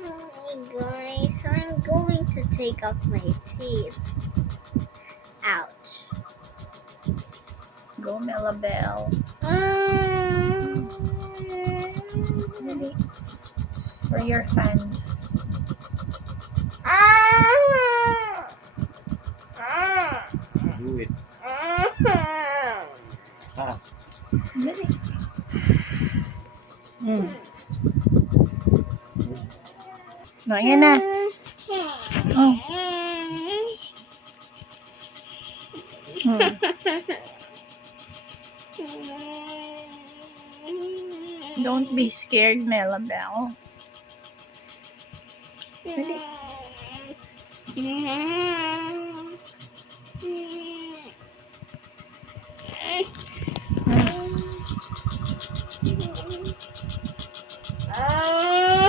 Hi guys, I'm going to take off my teeth. Ouch. Go, Melabel. Really? For your fans. Do it fast. Dali. No, ayan na. Oh. Don't be scared, Melabel. Dali.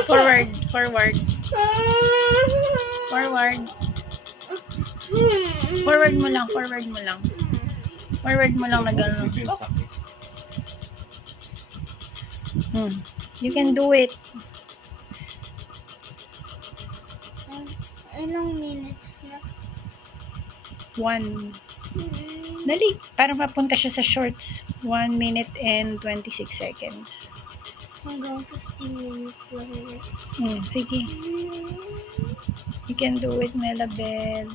Forward. Forward mo lang. Forward mo lang na gano'n. You can do it. Ilang minutes na? 1. Dali. Para mapunta siya sa shorts. 1 minute and 26 seconds. Hanggang 15 minutes lang. Sige. You can do it, Melabel.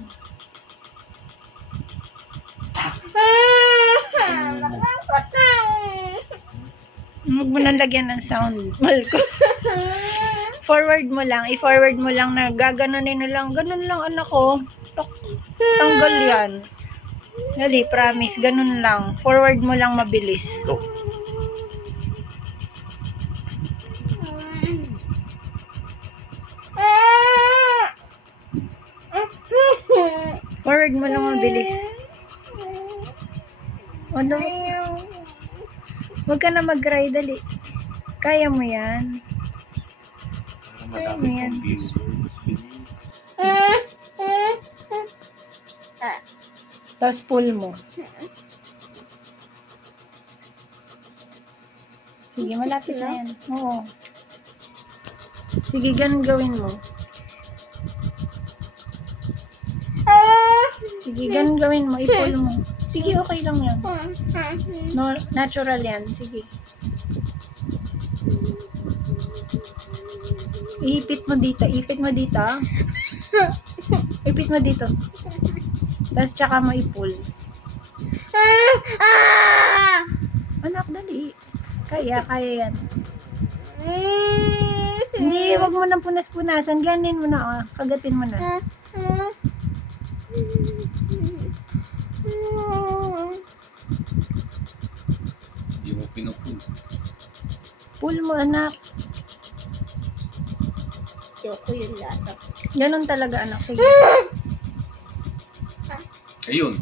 Huwag mo nang lagyan ng sound. Mahal ko. Forward mo lang. I-forward mo lang na gaganunin mo lang. Ganun lang, anak ko. Tanggal yan. Dali, promise. Ganun lang. Forward mo lang mabilis. Go. Forward mo lang mabilis. Ano? Huwag ka na mag-cry, dali. Kaya mo yan. Para Ano yan? madami kong viewers. Bilis. Tapos pull mo. Sige, malapit na yan. Oo. Sige, ganun gawin mo. Sige, ganun gawin mo. I-pull mo. Sige, okay lang yan. No, natural yan. Sige. Iipit mo dito. Ipit mo dito. Ipit mo dito. Tapos tsaka mo i-pull. Anak, dali. Kaya yan. Hindi, wag mo nang punas-punasan. Ganin mo na, kagatin mo na. Hindi mo pinupull. Pull mo, anak. Ayoko yung lasa. Ganun talaga, anak. Sige. Ayun.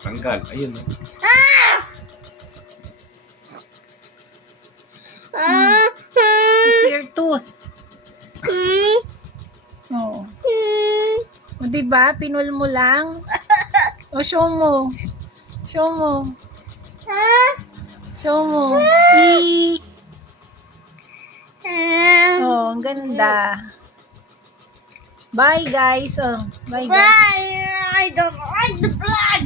Tanggal. Ayun. It's your tooth. Oo. O, diba? Pinul mo lang. O, show mo. Show mo. Show mo. Oh, ang ganda. Bye, guys. Oh, bye, guys. Bye! I don't like the blood!